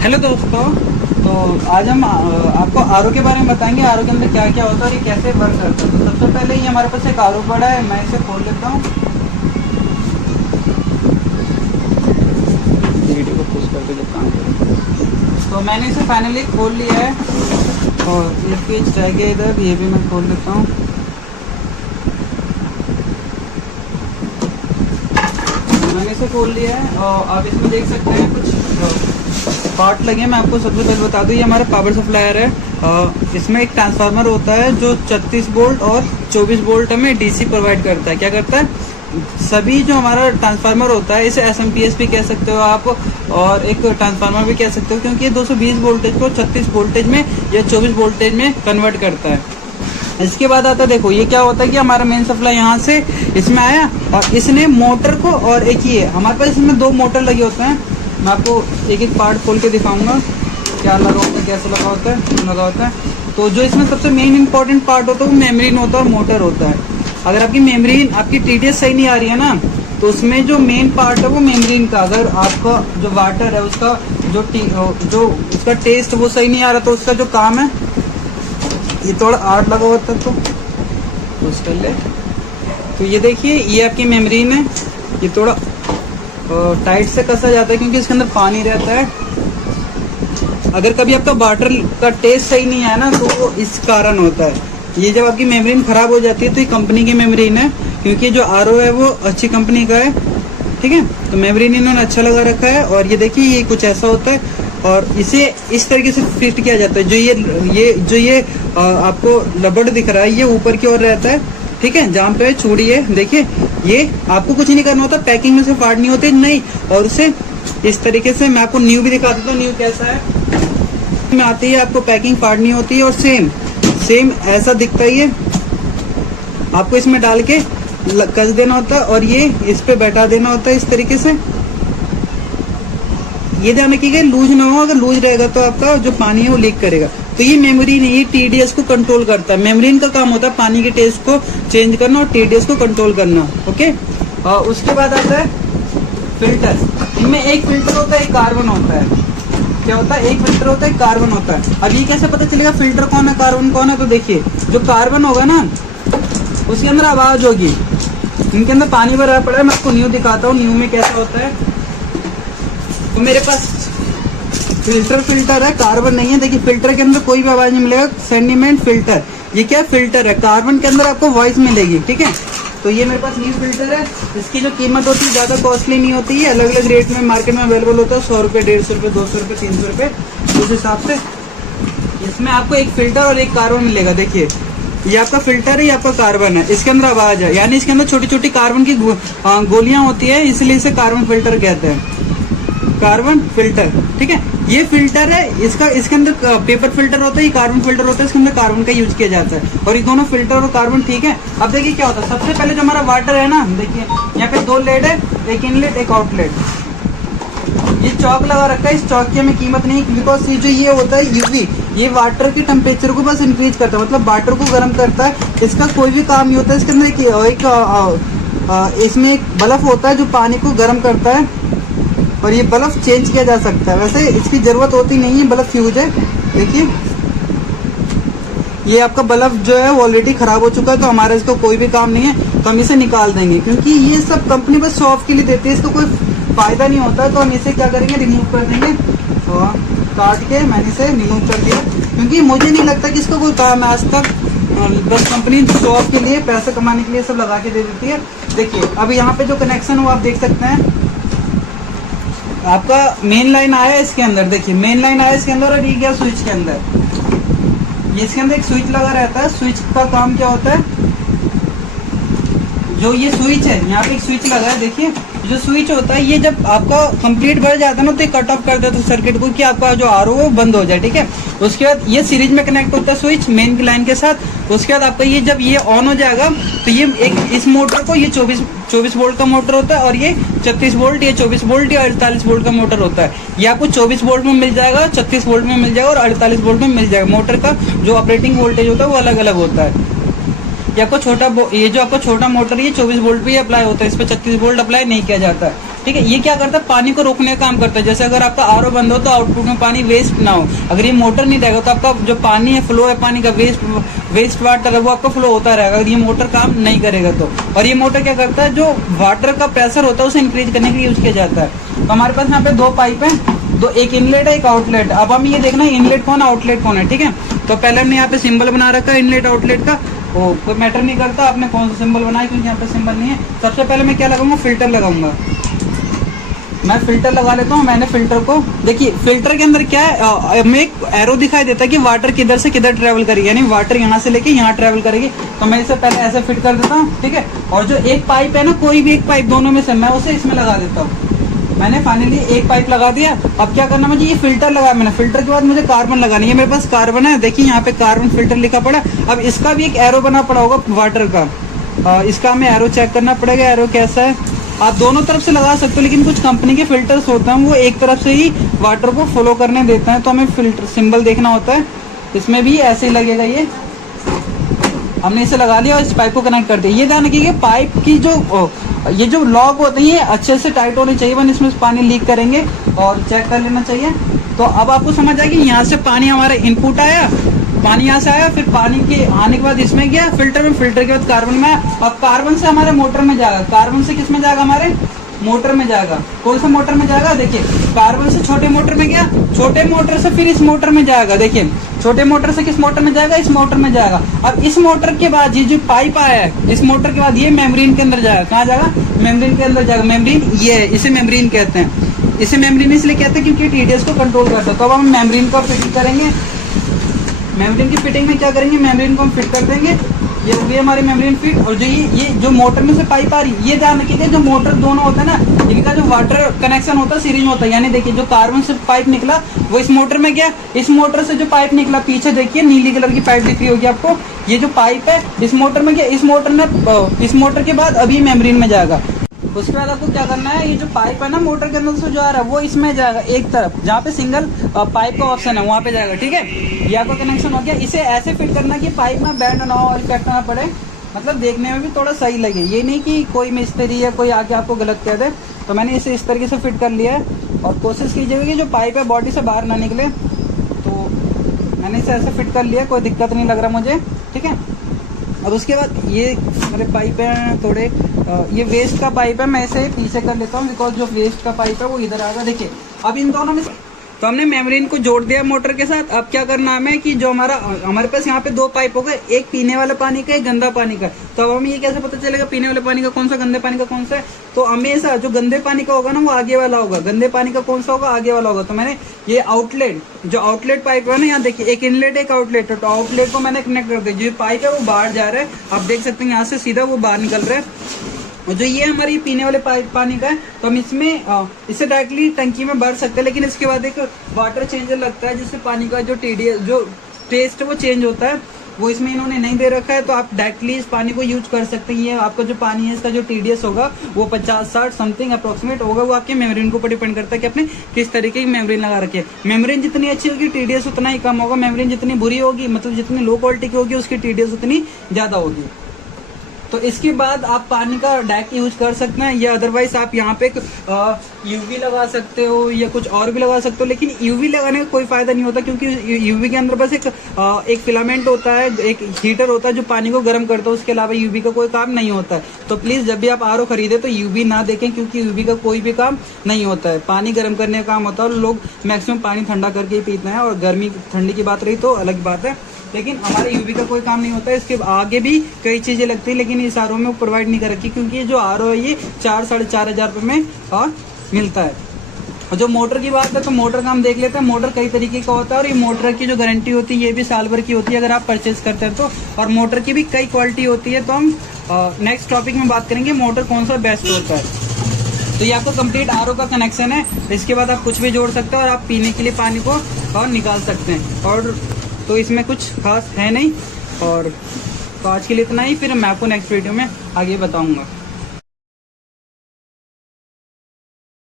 Hello दोस्तों, तो आज हम आपको आरओ के बारे में बताएंगे। आरओ के अंदर क्या क्या होता है और ये कैसे वर्क करता है। तो सबसे पहले ये हमारे पास एक आरओ पड़ा है, मैं इसे खोल लेता हूँ। वीडियो को पुश करके जब काम करें तो मैंने इसे फाइनली खोल लिया है और ये स्विच रह गया इधर, ये भी मैं खोल लेता हूँ। मैंने इसे खोल लिया है और आप इसमें देख सकते हैं कुछ पार्ट लगे हैं। मैं आपको सबसे पहले बता दूं, ये हमारा पावर सप्लायर है। इसमें एक ट्रांसफार्मर होता है जो 36 वोल्ट और 24 वोल्ट हमें डीसी प्रोवाइड करता है। क्या करता है, सभी जो हमारा ट्रांसफार्मर होता है, इसे एसएमपीएस भी कह सकते हो आप और एक ट्रांसफार्मर भी कह सकते हो, क्योंकि ये 220 वोल्टेज को 36 वोल्टेज में या 24 वोल्टेज में कन्वर्ट करता है। इसके बाद आता है, देखो ये क्या होता है कि हमारा मेन सप्लाई यहाँ से इसमें आया और इसने मोटर को, और एक ये हमारे पास इसमें 2 मोटर लगे होते हैं। मैं आपको एक एक पार्ट खोल के दिखाऊंगा क्या लगा होता है, कैसे लगा होता है, लगा होता है। तो जो इसमें सबसे मेन इंपॉर्टेंट पार्ट होता है वो मेम्ब्रेन होता है और मोटर होता है। अगर आपकी मेम्ब्रेन, आपकी टीडीएस सही नहीं आ रही है ना, तो उसमें जो मेन पार्ट है वो मेम्ब्रेन का, अगर आपका जो वाटर है उसका जो उसका टेस्ट वो सही नहीं आ रहा, तो उसका जो काम है, ये थोड़ा आर्ट लगा होता है तो पुश कर ले। तो ये देखिए, ये आपकी मेम्ब्रेन है, ये थोड़ा टाइट से कसा जाता है क्योंकि इसके अंदर पानी रहता है। अगर कभी आपका वाटर का टेस्ट सही नहीं आया ना, तो वो इस कारण होता है। ये जब आपकी मेम्ब्रेन खराब हो जाती है तो ये कंपनी की मेम्ब्रेन है, क्योंकि जो आरओ है वो अच्छी कंपनी का है, ठीक है। तो मेम्ब्रेन इन्होंने अच्छा लगा रखा है और ये देखिए ये कुछ ऐसा होता है और इसे इस तरीके से फिट किया जाता है। जो ये आपको लबड़ दिख रहा है, ये ऊपर की ओर रहता है, ठीक है, जहाँ पे चूड़ी है। देखिए ये आपको कुछ नहीं करना होता, पैकिंग में से फाड़नी होती नहीं, और उसे इस तरीके से मैं आपको न्यू भी दिखा देता हूँ। न्यू कैसा है, में आती है, आपको पैकिंग फाड़नी होती है और सेम ऐसा दिखता ही है। आपको इसमें डाल के कस देना होता है और ये इस पे बैठा देना होता है इस तरीके से। ये ध्यान रखिएगा लूज ना हो, अगर लूज रहेगा तो आपका जो पानी है वो लीक करेगा। तो ये मेम्ब्रेन है, ये टीडीएस को कंट्रोल करता है। मेम्ब्रेन का काम होता है पानी के टेस्ट को चेंज करना और टीडीएस को कंट्रोल करना, ओके। और उसके बाद आता है फिल्टर। इनमें एक फिल्टर होता है, एक कार्बन होता है। क्या होता है, एक फिल्टर होता है, एक कार्बन होता है। अब ये कैसे पता चलेगा फिल्टर कौन है कार्बन कौन है, तो देखिए जो कार्बन होगा ना उसके अंदर आवाज होगी। इनके अंदर पानी भरा पड़ा है, मैं आपको न्यू दिखाता हूँ न्यू में कैसा होता है। तो मेरे पास फिल्टर है, कार्बन नहीं है। देखिए फिल्टर के अंदर कोई भी आवाज नहीं मिलेगा, सेंडिमेंट फिल्टर। ये क्या फिल्टर है, कार्बन के अंदर आपको वॉइस मिलेगी, ठीक है। तो ये मेरे पास न्यू फिल्टर है। इसकी जो कीमत होती है ज्यादा कॉस्टली नहीं होती है, अलग अलग रेट में मार्केट में अवेलेबल होता है। 100 रुपये, 150 रुपये, 200 रुपये, 300 रुपये, उस हिसाब से इसमें आपको एक फिल्टर और एक कार्बन मिलेगा। देखिए ये आपका फिल्टर है, ये आपका कार्बन है, इसके अंदर आवाज है, यानी इसके अंदर छोटी छोटी कार्बन की गोलियां होती है, इसलिए इसे कार्बन फिल्टर कहते हैं, कार्बन फिल्टर, ठीक है। ये फिल्टर है, इसके अंदर पेपर फिल्टर होता है, ये कार्बन फिल्टर होता है, इसके अंदर कार्बन का यूज किया जाता है। और ये दोनों फिल्टर और कार्बन, ठीक है। अब देखिए क्या होता है, सबसे पहले जो हमारा वाटर है ना, देखिए यहाँ पे 2 लेड है, एक इनलेट एक आउटलेट। ये चौक लगा रखा है, इस चौक की हमें कीमत नहीं, बिकॉज ये जो ये होता है यूवी, ये वाटर के टेम्परेचर को बस इंक्रीज करता है, मतलब वाटर को गर्म करता है। इसका कोई भी काम नहीं होता है। इसके अंदर इसमें एक बल्ब होता है जो पानी को गर्म करता है और ये बल्ब चेंज किया जा सकता है। वैसे इसकी जरूरत होती नहीं है, बल्ब फ्यूज है। देखिए ये आपका बल्ब जो है वो ऑलरेडी खराब हो चुका है, तो हमारा इसको कोई भी काम नहीं है, तो हम इसे निकाल देंगे, क्योंकि ये सब कंपनी बस शो ऑफ के लिए देती है, इसको कोई फायदा नहीं होता है। तो हम इसे क्या करेंगे, रिमूव कर देंगे। तो काट के मैंने इसे रिमूव कर दिया, क्योंकि मुझे नहीं लगता कि इसको कोई काम है आज तक। बस कंपनी शो ऑफ के लिए, पैसे कमाने के लिए सब लगा के दे देती है। देखिए अब यहाँ पे जो कनेक्शन हो आप देख सकते हैं, आपका मेन लाइन आया इसके अंदर। देखिए मेन लाइन आया इसके अंदर और ये गया स्विच के अंदर। ये इसके अंदर एक स्विच लगा रहता है। स्विच का काम क्या होता है, जो ये स्विच है, यहाँ पे एक स्विच लगा है। देखिए जो स्विच होता है, ये जब आपका कंप्लीट भर जाता है ना, तो ये कट ऑफ कर देता है सर्किट को, कि आपका जो आरओ वो बंद हो जाए, ठीक है। उसके बाद ये सीरीज में कनेक्ट होता है स्विच मेन की लाइन के साथ। उसके बाद आपका ये जब ये ऑन हो जाएगा, तो ये एक इस मोटर को, ये 24 वोल्ट का मोटर होता है और ये 36 वोल्ट, ये 24 वोल्ट या 48 वोल्ट का मोटर होता है। ये आपको 24 वोल्ट में मिल जाएगा, 36 वोल्ट में मिल जाएगा और 48 वोल्ट में मिल जाएगा। मोटर का जो ऑपरेटिंग वोल्टेज होता है वो अलग अलग होता है। ये आपको ये जो आपका छोटा मोटर है, ये 24 वोल्ट पे अप्लाई होता है, इस पर 36 वोल्ट अप्लाई नहीं किया जाता है, ठीक है। ये क्या करता है, पानी को रोकने का काम करता है। जैसे अगर आपका आरओ बंद हो तो आउटपुट में पानी वेस्ट ना हो। अगर ये मोटर नहीं रहेगा तो आपका जो पानी है, फ्लो है पानी का, वेस्ट वाटर है वो आपका फ्लो होता रहेगा, अगर ये मोटर काम नहीं करेगा तो। और ये मोटर क्या करता है, जो वाटर का प्रेशर होता है उसे इंक्रीज करने के लिए यूज किया जाता है। तो हमारे पास यहाँ पे 2 पाइप है, दो, एक इनलेट है एक आउटलेट। अब हम ये देखना है इनलेट कौन आउटलेट कौन है, ठीक है। तो पहले हमने यहाँ पे सिंबल बना रखा है इनलेट आउटलेट का, वो कोई मैटर नहीं करता आपने कौन सा सिंबल बनाया, क्योंकि यहाँ पे सिंबल नहीं है। सबसे पहले मैं क्या लगाऊंगा, फिल्टर लगाऊंगा। मैं फिल्टर लगा लेता हूँ। मैंने फिल्टर को, देखिए फिल्टर के अंदर क्या है, हमें एक एरो दिखाई देता है कि वाटर किधर से किधर ट्रेवल करेगी, यानी वाटर यहाँ से लेके यहाँ ट्रेवल करेगी। तो मैं इसे पहले ऐसे फिट कर देता हूँ, ठीक है। और जो एक पाइप है ना, कोई भी एक पाइप दोनों में से, मैं उसे इसमें लगा देता हूँ। मैंने फाइनली एक पाइप लगा दिया। अब क्या करना मुझे, ये फिल्टर लगाया मैंने, फिल्टर के बाद मुझे कार्बन लगानी है। मेरे पास कार्बन है, देखिए यहाँ पे कार्बन फिल्टर लिखा पड़ा। अब इसका भी एक एरो बना पड़ा होगा वाटर का, इसका हमें एरो चेक करना पड़ेगा, एरो कैसा है। आप दोनों तरफ से लगा सकते हो, लेकिन कुछ कंपनी के फिल्टर्स होते हैं वो एक तरफ से ही वाटर को फॉलो करने देते हैं, तो हमें फिल्टर सिंबल देखना होता है। इसमें भी ऐसे ही लगेगा। ये हमने इसे लगा लिया और इस पाइप को कनेक्ट कर दिया। ये ध्यान रखिए पाइप की जो ये जो लॉक होते हैं ये अच्छे से टाइट होने चाहिए, वरना इसमें पानी लीक करेंगे, और चेक कर लेना चाहिए। तो अब आपको समझ आएगी, यहाँ से पानी हमारा इनपुट आया, पानी यहाँ से आया, फिर पानी के आने के बाद इसमें गया फिल्टर में, फिल्टर के बाद कार्बन में। अब कार्बन से हमारे मोटर में जाएगा, कार्बन से किस में जाएगा, हमारे मोटर में जाएगा। कौन सा मोटर में जाएगा, देखिए कार्बन से छोटे मोटर में गया, छोटे मोटर से फिर इस मोटर में जाएगा। देखिए छोटे मोटर से किस मोटर में जाएगा, इस मोटर में जाएगा। अब इस मोटर के बाद ये जो पाइप आया है, इस मोटर के बाद ये मेम्ब्रेन के अंदर जाएगा। कहाँ जाएगा, मेम्ब्रेन के अंदर जाएगा। मेम्ब्रेन ये है, इसे मेम्ब्रेन कहते हैं। इसे मेम्ब्रेन इसलिए कहते हैं क्योंकि टीडीएस को कंट्रोल करता है। तो अब हम मेम्ब्रेन का फिटिंग करेंगे। मेम्ब्रेन की फिटिंग में क्या करेंगे, मेम्ब्रेन को हम फिट कर देंगे। ये हो गई हमारी मेम्ब्रेन फिट। और जो ये जो मोटर में से पाइप आ रही है, ये ध्यान रखिएगा, जो मोटर दोनों होता है ना, इनका जो वाटर कनेक्शन होता है सीरीज में होता है। यानी देखिए जो कार्बन से पाइप निकला वो इस मोटर में गया, इस मोटर से जो पाइप निकला पीछे देखिए नीली कलर की पाइप दिख रही होगी आपको, ये जो पाइप है इस मोटर में गया, इस मोटर के बाद अभी मेम्ब्रेन में जाएगा। उसके बाद आपको क्या करना है, ये जो पाइप है ना मोटर के अंदर से जो आ रहा है वो इसमें जाएगा, एक तरफ जहाँ पे सिंगल पाइप का ऑप्शन है वहाँ पे जाएगा, ठीक है। ये आपका कनेक्शन हो गया। इसे ऐसे फिट करना कि पाइप में बैंड ना हो, इफेक्ट ना पड़े, मतलब देखने में भी थोड़ा सही लगे। ये नहीं कि कोई मिस्त्री या कोई आके आपको गलत कह दे। तो मैंने इसे इस तरीके से फिट कर लिया है। और कोशिश कीजिएगा कि जो पाइप है बॉडी से बाहर ना निकले। तो मैंने इसे ऐसे फिट कर लिया, कोई दिक्कत नहीं लग रहा मुझे, ठीक है। अब उसके बाद ये हमारे पाइप हैं थोड़े, ये वेस्ट का पाइप है, मैं इसे पीछे कर लेता हूँ, बिकॉज जो वेस्ट का पाइप है वो इधर आएगा। देखिए अब इन दोनों में तो हमने मेम्ब्रेन को जोड़ दिया मोटर के साथ। अब क्या करना हमें कि जो हमारे पास यहाँ पे 2 पाइप हो गए, एक पीने वाला पानी का, एक गंदा पानी का। तो अब हमें ये कैसे पता चलेगा पीने वाले पानी का कौन सा, गंदे पानी का कौन सा है। तो हमेशा जो गंदे पानी का होगा ना वो आगे वाला होगा, गंदे पानी का कौन सा होगा, आगे वाला होगा। तो मैंने ये आउटलेट, जो आउटलेट पाइप है ना, यहाँ देखिए एक इनलेट एक आउटलेट है, तो आउटलेट को मैंने कनेक्ट कर दिया। जो पाइप है वो बाहर जा रहा है, आप देख सकते हैं यहाँ से सीधा वो बाहर निकल रहा है। और जो ये हमारी पीने वाले पानी का है, तो हम इसमें इसे डायरेक्टली टंकी में भर सकते हैं, लेकिन इसके बाद एक वाटर चेंजर लगता है जिससे पानी का जो टीडीएस जो टेस्ट वो चेंज होता है, वो इसमें इन्होंने नहीं दे रखा है। तो आप डायरेक्टली इस पानी को यूज कर सकते हैं। ये आपका जो पानी है इसका जो टीडीएस होगा वो 50-60 समथिंग अप्रोक्सीमेट होगा। वो आपके मेम्ब्रेन के ऊपर डिपेंड करता है कि आपने किस तरीके की मेम्ब्रेन लगा रखी है। मेम्ब्रेन जितनी अच्छी होगी टीडीएस उतना ही कम होगा, मेम्ब्रेन जितनी बुरी होगी, मतलब जितनी लो क्वालिटी की होगी, उसकी टीडीएस उतनी ज्यादा होगी। तो इसके बाद आप पानी का डायरेक्ट यूज कर सकते हैं, या अदरवाइज आप यहाँ पे यूवी लगा सकते हो या कुछ और भी लगा सकते हो। लेकिन यूवी लगाने का कोई फायदा नहीं होता, क्योंकि यूवी के अंदर बस एक फिलामेंट होता है, एक हीटर होता है जो पानी को गर्म करता है, उसके अलावा यूवी का कोई काम नहीं होता है। तो प्लीज जब भी आप आरओ खरीदे तो यूवी ना देखें, क्योंकि यूवी का कोई भी काम नहीं होता है। पानी गर्म करने का काम होता है, और लोग मैक्सिमम पानी ठंडा करके ही पीते हैं। और गर्मी ठंडी की बात रही तो अलग बात है, लेकिन हमारे यूवी का कोई काम नहीं होता है। इसके आगे भी कई चीजें लगती है, लेकिन इस आरओ में वो प्रोवाइड नहीं कर रखी, क्योंकि जो आरओ है ये 4-4.5 हजार रुपये में मिलता है। और जो मोटर की बात है तो मोटर का हम देख लेते हैं। मोटर कई तरीके का होता है, और ये मोटर की जो गारंटी होती है ये भी साल भर की होती है अगर आप परचेज करते हैं तो। और मोटर की भी कई क्वालिटी होती है। तो हम नेक्स्ट टॉपिक में बात करेंगे मोटर कौन सा बेस्ट होता है। तो ये आपको कंप्लीट आरओ का कनेक्शन है। इसके बाद आप कुछ भी जोड़ सकते हो और आप पीने के लिए पानी को और निकाल सकते हैं। और तो इसमें कुछ खास है नहीं। और तो आज के लिए इतना ही, फिर मैं आपको नेक्स्ट वीडियो में आगे बताऊंगा।